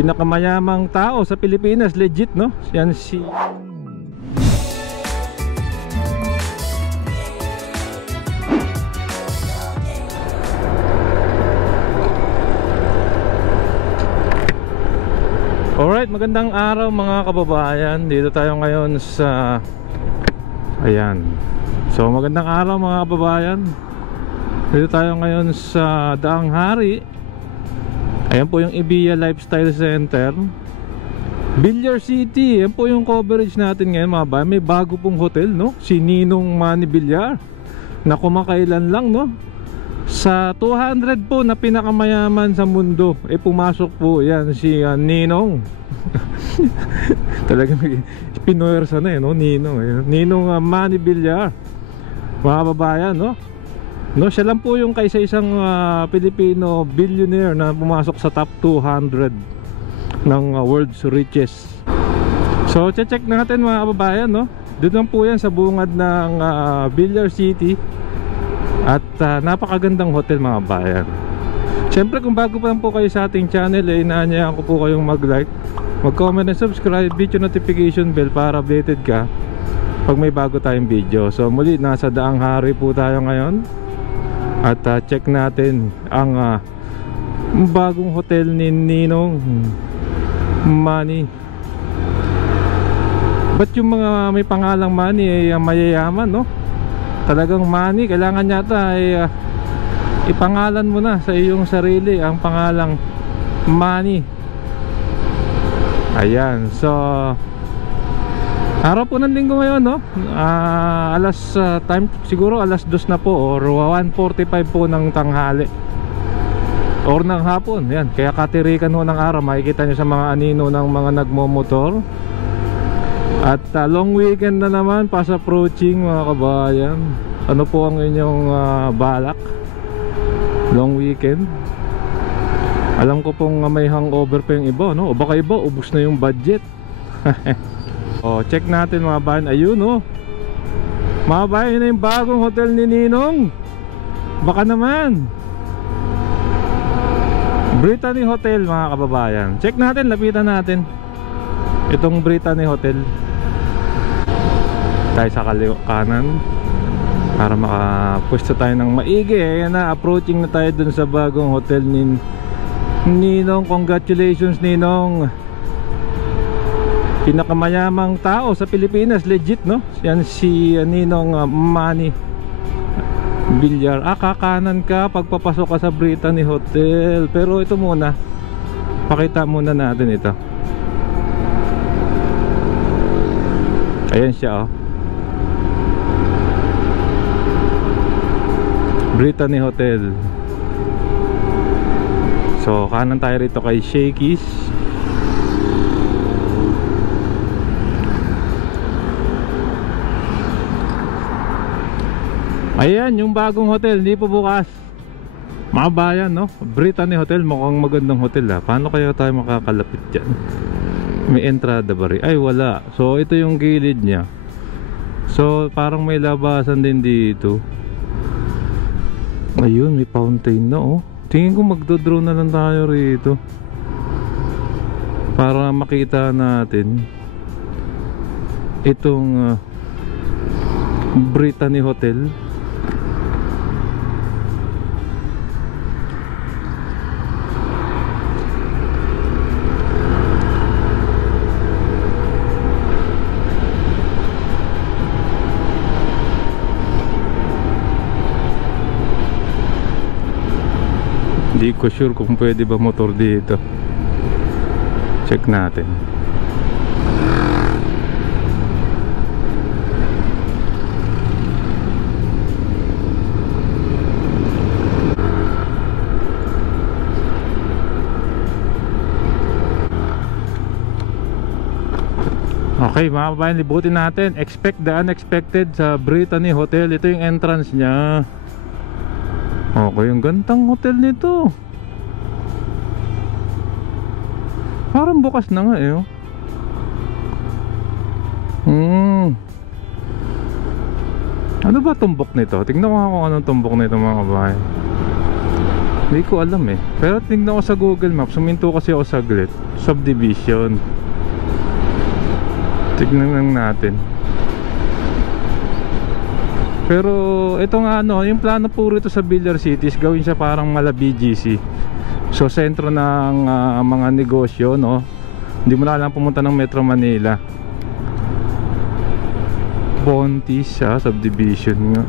Pinakamayamang tao sa Pilipinas, legit, no? Yan si Alright, magandang araw mga kababayan. Dito tayo ngayon sa ayan. So magandang araw mga kababayan. Dito tayo ngayon sa Daang Hari. Ayan po yung Ibiya Lifestyle Center, Villar City. Ayan po yung coverage natin ngayon mga kababayan. May bago pong hotel, no? Si Ninong Manny Villar, na kumakailan lang, no? Sa 200 po na pinakamayaman sa mundo, pumasok po yan si Ninong. Talagang pinuwersa na no? Ninong Ninong Manny Villar, mga kababayan, no? Siya lang po yung kaisa-isang Filipino billionaire na pumasok sa top 200 ng world's richest. So check natin mga kababayan, no? Doon lang po yan sa bungad ng Villar City. At napakagandang hotel mga bayan. Siyempre kung bago pa lang po kayo sa ating channel, inaanyayahan ko po kayong mag-like, mag-comment and subscribe, video notification bell para updated ka pag may bago tayong video. So muli, nasa Daang Hari po tayo ngayon. At check natin ang bagong hotel ni Ninong Manny. Ba't yung mga may pangalang Manny ay mayayaman, no? Talagang Manny, kailangan yata ay ipangalan mo na sa iyong sarili ang pangalang Manny. Ayan, so araw po ng linggo ngayon, no? Time siguro alas 2 na po or 1:45 po ng tanghali or ng hapon. Yan, kaya katirikan ho ng araw. Makikita nyo sa mga anino ng mga nagmomotor. At long weekend na naman, fast approaching mga kabayan. Ano po ang inyong balak? Long weekend. Alam ko pong may hangover pa yung iba, no? O baka iba, ubos na yung budget. O, check natin mga kabayan. Ayun, no? Mga kabayan, yun na yung bagong hotel ni Ninong. Baka naman Brittany Hotel mga kababayan. Check natin, lapitan natin itong Brittany Hotel. Tayo sa kanan para makapwesto tayo ng maigi. Ayan na, approaching na tayo dun sa bagong hotel ni Ninong. Congratulations Ninong. Pinakamayamang tao sa Pilipinas, legit, no? Yan si Ninong Manny Villar. Kakanan ka pagpapasok ka sa Brittany Hotel. Pero ito muna, pakita muna natin ito. Ayan siya, oh. Brittany Hotel. So kanan tayo rito kay Shakey's. Ayan yung bagong hotel, hindi po bukas. Mga bayan, no? Brittany Hotel, mukhang magandang hotel, ah. Paano kaya tayo makakalapit dyan? May entrada ba rin? Ay wala. So ito yung gilid nya. So parang may labasan din dito. Ayun, may fountain na, oh. Tingin ko magdodraw na lang tayo rito para makita natin itong Brittany Hotel. Hindi ko sure kung pwede ba motor dito. Check natin. Okay mga kabayan, libutin natin. Expect the unexpected sa Brittany Hotel. Ito yung entrance nya. Okay, yung gandang hotel nito. Parang bukas na nga eh, oh. Ano ba tumbok nito? Tingnan ko nga kung anong tumbok nito mga kabayan. Hindi ko alam eh. Pero tingnan ko sa Google Maps, suminto kasi ako saglit. Subdivision. Tignan lang natin. Pero ito nga ano, yung plano po rito sa Villar City is gawin siya parang mala BGC. So sentro ng mga negosyo, no. Hindi mo na kailangan pumunta ng Metro Manila. Bontis siya, subdivision nga.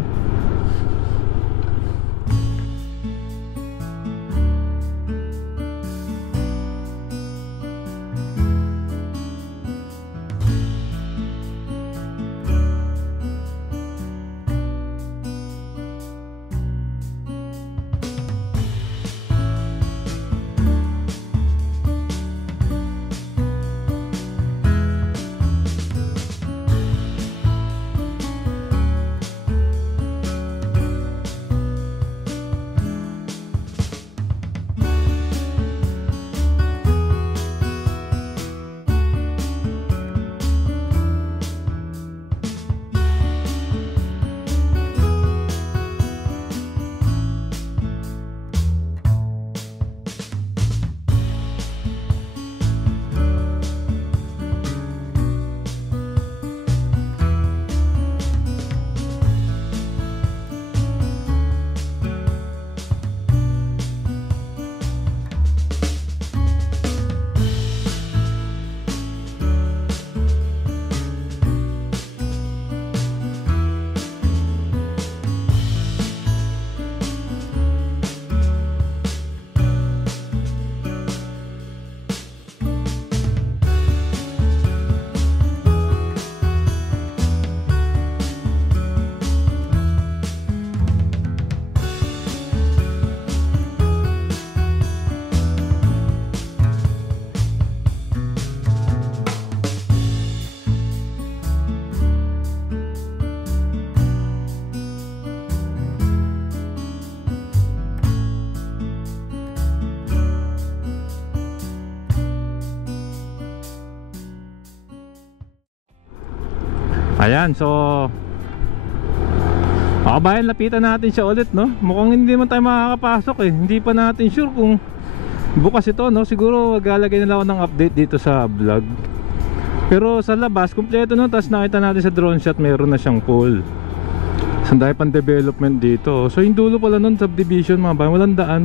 Ayan, so kabayan, lapitan natin siya ulit, no? Mukhang hindi man tayo makakapasok eh. Hindi pa natin sure kung bukas ito, no? Siguro maglalagay nila ako ng update dito sa vlog. Pero sa labas, kumpleto, no? Tapos nakita natin sa drone shot, meron na siyang pool. Sanday pang development dito. So yung dulo pala nun, subdivision mga bayan, walang daan.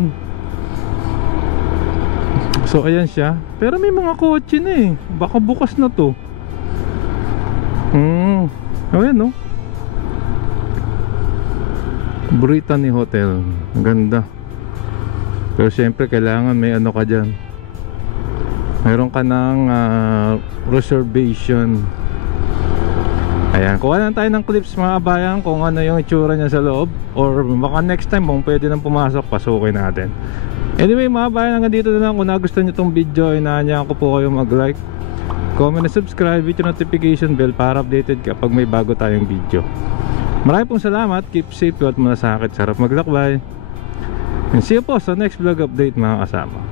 So ayan siya. Pero may mga kotse na eh. Baka bukas na to. Ayan, no? Brittany Hotel. Ang ganda. Pero syempre kailangan may ano ka dyan. Meron ka ng reservation. Ayan, kuha lang tayo ng clips mga bayan kung ano yung itsura niya sa loob. Or baka next time kung pwede nang pumasok, pasukin natin. Anyway mga bayan, hanggang dito na lang. Kung nagustuhan nyo itong video, inaanyahan ko po kayo mag-like, comment and subscribe with your notification bell para updated kapag may bago tayong video. Maraming pong salamat. Keep safe at malasakit. Sarap maglakbay. And see you po sa next vlog update mga kasama.